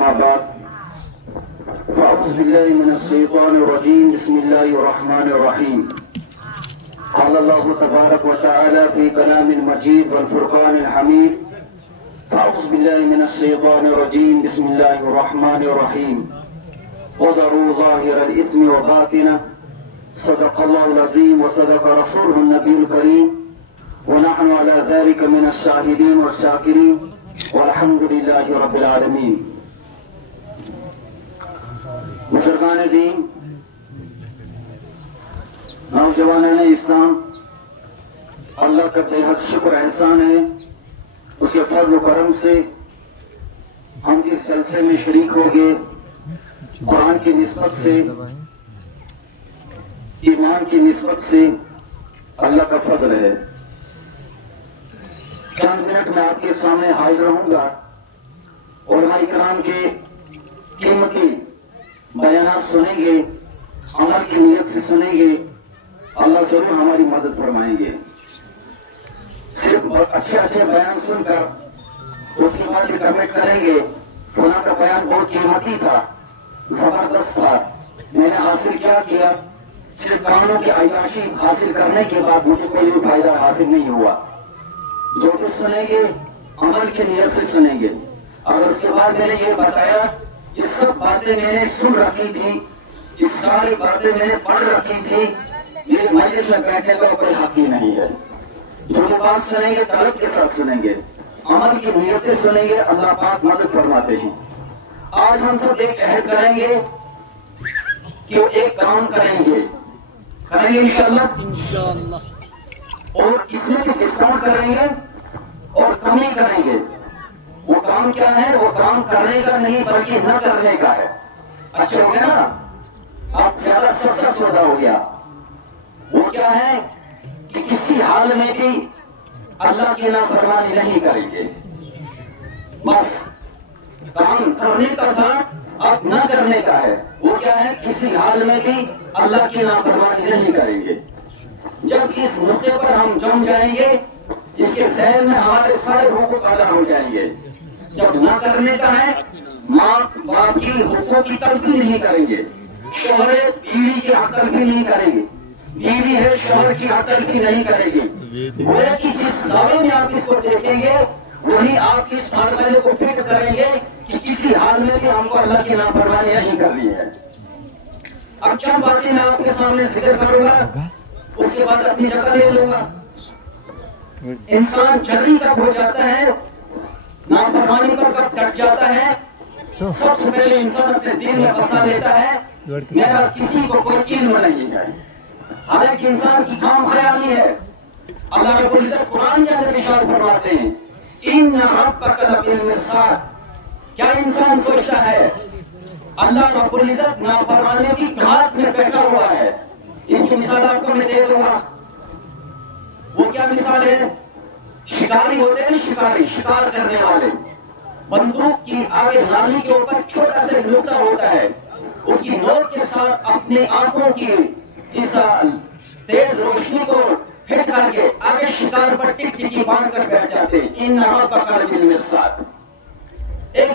أما بعد فأعوذ بالله من الشيطان الرجيم بسم الله الرحمن الرحيم قال الله تبارك وتعالى في كلام المجيد والفرقان الحميد أعوذ بالله من الشيطان الرجيم بسم الله الرحمن الرحيم وذروا ظاهر الإثم وباطنه صدق الله العظيم وصدق رسوله النبي الكريم ونحن على ذلك من الشاهدين والشاكرين والحمد لله رب العالمين. بزرگان دین، نوجوانان اسلام، اللہ کا بے حد شکر احسان ہے، اس کے فضل و کرم سے ہم اس جلسے میں شریک ہو گئے. قرآن کی نسبت سے، ایمان کی نسبت سے اللہ کا فضل ہے. چند منٹ میں آپ کے سامنے حاضر رہوں گا. علماء کرام کے قیمتی بیانات سنیں گے، عمل کی نیت سے سنیں گے. اللہ ضرور ہماری مدد فرمائیں گے. صرف اچھے بیان سن کر اس کے بعد یہ کمنٹ کریں گے فلاں کا بیان بہت قیمتی تھا، زبردست تھا، میں نے حاصل کیا صرف کاموں کی عیاشی حاصل کرنے کے بعد مجھے کوئی بھی فائدہ حاصل نہیں ہوا. جو بھی سنیں گے عمل کی نیت سے سنیں گے. اور اس کے بعد میں نے یہ بتایا یہ سب باتیں میں نے سن رکھی تھی، یہ ساری باتیں میں نے پڑھ رکھی تھی. یہ مجلس میں بیٹھنے کا کوئی حق ہی نہیں ہے. جو بھی بات سنیں گے طلب کے ساتھ سنیں گے، عمل کی نیت سے سنیں گے. اللہ پاک مدد فرماتے ہیں. آج ہم سب ایک عہد کریں گے کہ ایک کام کریں گے انشاءاللہ، اور اس میں جو ڈسکاؤنٹ کریں گے اور کمی کریں گے. وہ کام کیا ہے؟ وہ کام کرنے کا نہیں بلکہ نہ کرنے کا ہے. اچھا ہو گیا نا؟ آپ زیادہ سستا سودا ہو گیا. وہ کیا ہے کہ کسی حال میں بھی اللہ کی نافرمانی نہیں کریں گے. بس کام کرنے کا تھا، اب نہ کرنے کا ہے. وہ کیا ہے؟ کسی حال میں بھی اللہ کی نافرمانی نہیں کریں گے. جب اس نقطے پر ہم جم جائیں گے اس کے ذہن میں ہمارے سارے حقوق ادا ہو جائیں گے. جب نہ کرنے کا ہے، ماں باپ کی حقوق کی تلفی نہیں کریں گے، شوہر بیوی کی حق تلفی نہیں کریں گے، بیوی ہے شوہر کی حق تلفی نہیں کریں گے. گویا کہ جس دعوے میں آپ اس کو دیکھیں گے وہی آپ اس فارمولے کو فٹ کریں گے کہ کسی حال میں بھی ہم کو اللہ کی نافرمانی نہیں کرنی ہے. اب چند باتیں میں آپ کے سامنے ذکر کروں گا، اس کے بعد اپنی جگہ لے لوں گا. انسان جلدی کب ہو جاتا ہے، نافرمانی پر کب ڈٹ جاتا ہے؟ سب سے پہلے انسان اپنے دل میں بسا لیتا ہے میرا کسی کو کوئی علم نہیں ہے. حالانکہ انسان کی خام خیالی ہے. اللہ رب العزت قرآن کے اندر ارشاد فرماتے ہیں ان ربک لبالمرصاد. کیا انسان سوچتا ہے اللہ رب العزت نافرمانیوں کی گھات میں بیٹھا ہوا ہے؟ اس کی مثال آپ کو میں دے دوں گا. وہ کیا مثال ہے؟ شکاری ہوتے ہیں، شکاری شکار کرنے والے. بندوق کی آگے جھالی کے اوپر چھوٹا سا نقطہ ہوتا ہے، اس کی نوک کے ساتھ اپنی آنکھوں کی اس تیز روشنی کو ہٹ کر کے آگے شکار پر ٹک ٹکی باندھ کر بیٹھ جاتے ہیں. ان ربک لبالمرصاد. ایک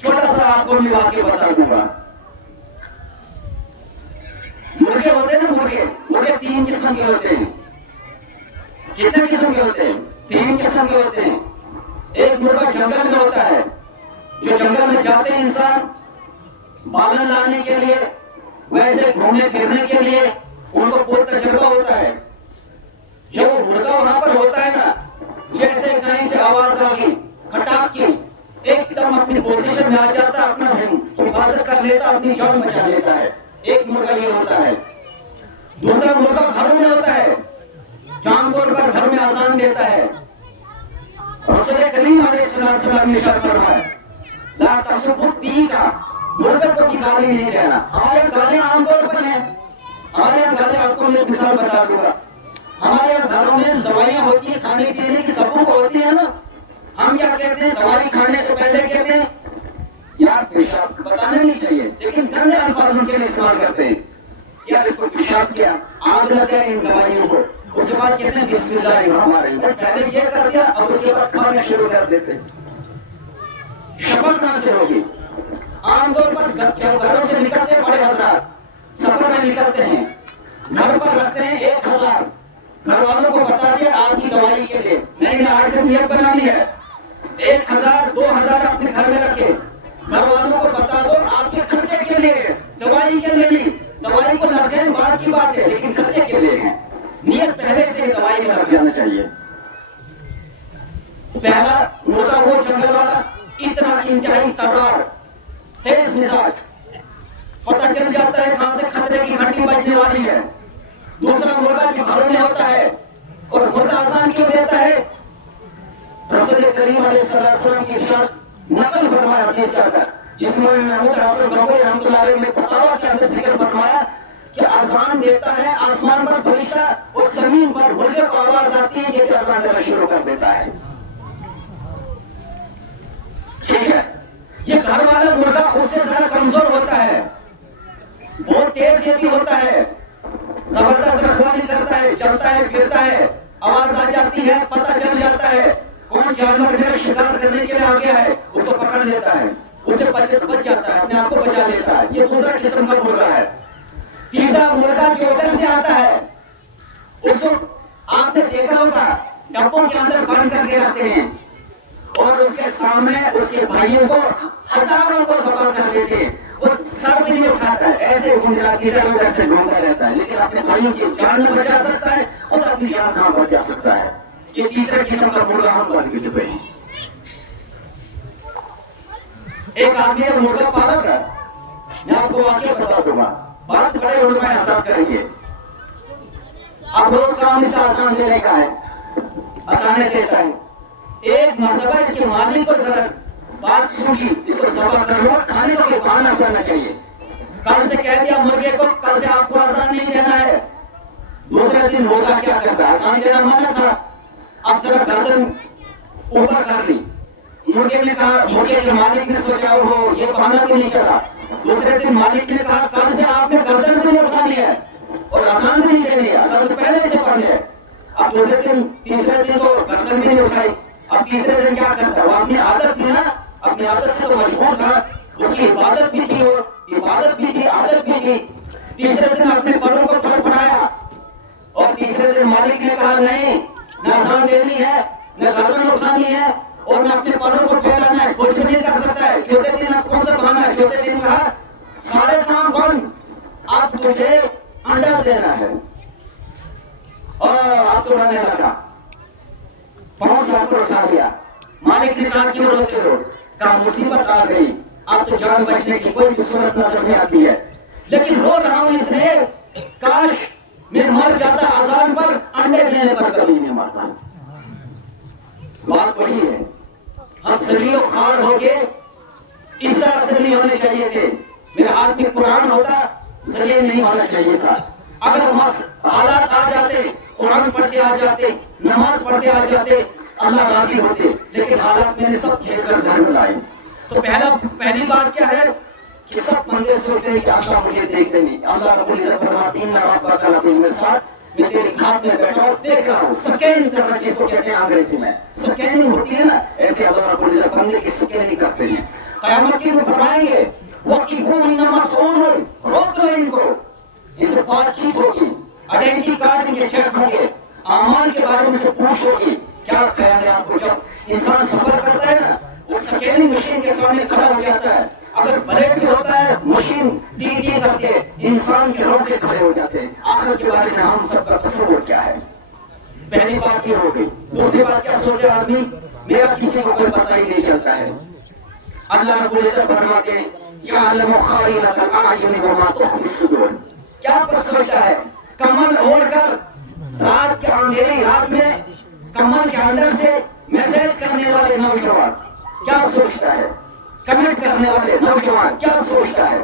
چھوٹا سا آپ کو میں واقعہ بتا دوں گا. مرغے ہوتے ہیں نا، مرغے 3 قسم کے ہوتے ہیں. کتنے قسم کے ہوتے ہیں؟ 3 قسم کے ہوتے ہیں. ایک مرغا جنگل میں ہوتا ہے، جو جنگل میں جاتے ہیں انسان بالن لانے کے لیے، ویسے گھومنے پھرنے کے لیے ان کو بہت تجربہ ہوتا ہے. جب وہ مرغا وہاں پر ہوتا ہے نا، جیسے کہیں سے آواز آ گئی کھٹاک کی، ایک دم اپنی پوزیشن میں آ جاتا، اپنا حفاظت کر لیتا، اپنی جان بچا لیتا ہے. ایک مرغا یہ ہوتا ہے. دوسرا مرغا گھروں میں ہوتا ہے، جان طور پر گھر میں آسان دیتا ہے. رسول کریم علیہ السلام نے ارشاد فرمایا لا تسبوا الدین. مرغے کو بھی گالی نہیں دینا. ہمارے گالیاں عام طور پر ہیں. ہمارے یہاں گالیاں آپ کو میں مثال بتا دوں گا. ہمارے یہاں گھروں میں دوائیاں ہوتی ہیں کھانے پینے کی، سبوں کو ہوتی ہے نا. ہم کیا کہتے ہیں؟ دوائی کھانے سے پہلے کہتے ہیں یار پیشاب بتانا نہیں چاہیے، لیکن گندے الفاظ ان کے لیے استعمال کرتے ہیں. یا دیکھو پیشاب کیا، آگ لگ جائے ان دوائیوں کو. اس کے بعد کہتے ہیں بسم اللہ الرحمن الرحیم. پہلے یہ کر دیا، اب اس کے بعد کھانا شروع کر دیتے. شفقت کہاں سے ہوگی؟ گھروں سے نکلتے ہیں بڑے حضرات، سفر میں نکلتے ہیں، گھر پر رکھتے ہیں 1000، گھر والوں کو بتا دیا آپ کی دوائی کے لیے، نہیں آج سے نیت بنانی ہے، 1000 2000 اپنے گھر میں رکھے، گھر والوں کو بتا دو آپ کے خرچے کے لیے، دوائی کے لیے نہیں، دوائی کو لگ جائیں بعد کی بات ہے، لیکن خرچے کے لیے ہے، نیت پہلے سے ہی دوائی میں لگ جانا چاہیے۔ پہلا مرغا وہ جنگل والا اتنا انتہائی ترار تیز مزاج، پتہ چل جاتا ہے کہاں سے خطرے کی گھنٹی بجنے والی ہے۔ دوسرا مرغا جو گھروں میں ہوتا ہے، اور مرغا آزان کیوں دیتا ہے؟ رسول کریم علیہ السلام کی ارشاد نقل فرمایا حدیث کا تھا، جس میں محمود حسن گنگوئی رحمۃ اللہ علیہ نے فتاویٰ کے اندر ذکر فرمایا کہ اذان دیتا ہے آسمان پر فرشتہ اور زمین پر مرغے کو آواز آتی ہے یہ اذان دینا شروع کر دیتا ہے۔ ٹھیک ہے، یہ گھر والا مرغا اس سے ذرا کمزور ہوتا ہے، بہت تیز یہ بھی ہوتا ہے، زبردست رکھوالی کرتا ہے، چلتا ہے پھرتا ہے، آواز آ جاتی ہے، پتہ چل جاتا ہے کون جانور میرا شکار کرنے کے لیے آ گیا ہے، اس کو پکڑ لیتا ہے، اسے بچ جاتا ہے، اپنے آپ کو بچا لیتا ہے، یہ دوسرا قسم کا مرغا ہے۔ تیسرا مرغا جو ادھر سے آتا ہے، اس کو آپ نے دیکھا ہوگا ڈبوں کے اندر بند کر کے رکھتے ہیں، اور اس کے سامنے اس کے بھائیوں کو ہزاروں کو ذبح کر دیتے ہیں، وہ سر بھی نہیں اٹھاتا ہے، ایسے ادھر ادھر سے ڈھونڈتا رہتا ہے، لیکن اپنے بھائیوں کی جان نہ بچا سکتا ہے، خود اپنی جان کہاں بچا سکتا ہے۔ یہ تیسرے قسم کا مرغا ہم بن کے چکے ہیں۔ ایک آدمی نے مرغا پالا تھا، میں آپ کو واقعہ بتا دوں گا، بات بڑے علماء حضرات کریں گے۔ اب روز کام اس کا آسان دینے کا ہے، آسانے دیتا ہے۔ ایک مرتبہ اس کے مالک کو ذرا بات سوچی، اس کو ذبح کرنا، کھانے کا کوئی بہانہ کرنا چاہیے۔ کل سے کہہ دیا مرغے کو کل سے آپ کو آسان نہیں دینا ہے، دوسرے دن مرغا کیا کرتا ہے، آسان دینا منع تھا، اب ذرا گردن اوپر کر لی، مرغے نے کہا، مرغے کے مالک نے سوچا وہ یہ بہانہ بھی نہیں چلا، دوسرے دن مالک نے کہا کل سے آپ نے گردن بھی نہیں اٹھانی ہے اور آسان بھی نہیں لینی ہے، آسان تو پہلے سے پڑھنے ہے۔ اب دوسرے دن تیسرے دن تو گردن بھی نہیں اٹھائی، اب تیسرے دن کیا کرتا ہے، وہ اپنی عادت تھی نا، اپنی عادت سے تو مجبور تھا، اس کی عبادت بھی تھی اور عبادت بھی تھی، عادت بھی تھی۔ تیسرے دن اپنے پروں کو پھڑپھڑایا اور تیسرے دن مالک نے کہا نہیں، نہ آسان دینی ہے، نہ گردن اٹھانی ہے اور نہ اپنے پروں کو پھیلانا ہے، کچھ بھی نہیں کر سکتا ہے۔ چوتھے دن اب کون سا بہانا ہے، چوتھے دن کہا سارے کام بند، اب تجھے انڈا دینا ہے، اور اب تو رونے لگا، پاؤں سر پر اٹھا دیا۔ مالک نے کہا کیوں روتے ہو، کہا مصیبت آ گئی، اب تو جان بچنے کی کوئی بھی صورت نظر نہیں آتی ہے، لیکن رو رہا ہوں اس لیے کاش میں مر جاتا اذان پر، انڈے دینے پر کبھی نہیں مرتا۔ بات وہی ہے، ہم سلیل و خوار ہو کے اس طرح سے نہیں ہونے چاہیے تھے، میرے ہاتھ میں قرآن ہوتا ذریعہ نہیں ہونا چاہیے تھا۔ اگر حالات آ جاتے، قرآن پڑھتے آ جاتے، نماز پڑھتے آ جاتے، اللہ راضی ہوتے، لیکن حالات میں نے سب کھیل کر گھر میں لائے۔ تو پہلی بات کیا ہے کہ سب بندے سوچتے ہیں کہ اللہ مجھے دیکھتے نہیں، اللہ رب العزت فرماتے ہیں ربک بالمرصاد، میں تیری کھات میں بیٹھا ہوں دیکھ رہا ہوں، سکین کرنا جس کو کہتے ہیں انگریزی میں، سکیننگ ہوتی ہے نا، ایسے اللہ رب العزت بندے کی سکیننگ کرتے ہیں۔ قیامت کی فرمائیں گے وَقِفُوهُمْ مَسْئُولُونَ، روک لو ان کو، ان سے بات چیت ہوگی، آئیڈینٹی کارڈ ان کے چیک ہوں گے، اعمال کے بارے میں سے پوچھ ہوگی۔ کیا خیال ہے آپ کو، جب انسان سفر کرتا ہے نا، وہ سکیننگ مشین کے سامنے کھڑا ہو جاتا ہے، اگر بلیک بھی ہوتا ہے مشین ٹی ٹی کرتے ہیں، انسان کے روٹے کھڑے ہو جاتے ہیں۔ آخرت کے بارے میں ہم سب کا تصور کیا ہے؟ پہلی بات یہ ہو گئی۔ دوسری بات کیا سوچے آدمی، میرا کسی کو کوئی پتہ ہی نہیں چلتا ہے۔ اللہ رب العزت فرماتے ہیں یعلم خائنۃ الاعین وما تخفی الصدور، کیا پر سوچتا ہے، کمل اوڑھ کر رات کے اندھیری رات میں کمل کے اندر سے میسج کرنے والے نوجوان کیا سوچتا ہے، کمنٹ کرنے والے نوجوان کیا سوچتا ہے،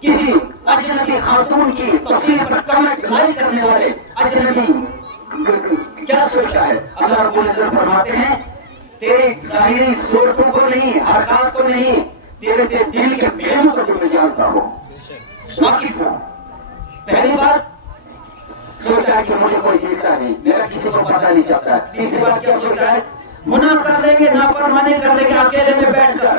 کسی اجنبی خاتون کی تصویر پر کمنٹ لائک کرنے والے اجنبی کیا سوچتا ہے۔ اللہ رب العزت فرماتے ہیں تیرے ظاہری صورتوں کو نہیں، حرکات کو نہیں، تیرے دل کے پہلو کو جو میں جانتا ہوں، واقف ہوں۔ پہلی بات سوچتا ہے کہ مجھے کوئی دیکھتا نہیں، میرا کسی کو پتہ نہیں چلتا ہے۔ تیسری بات کیا سوچتا ہے، گناہ کر لیں گے، نافرمانی کر لیں گے اکیلے میں بیٹھ کر۔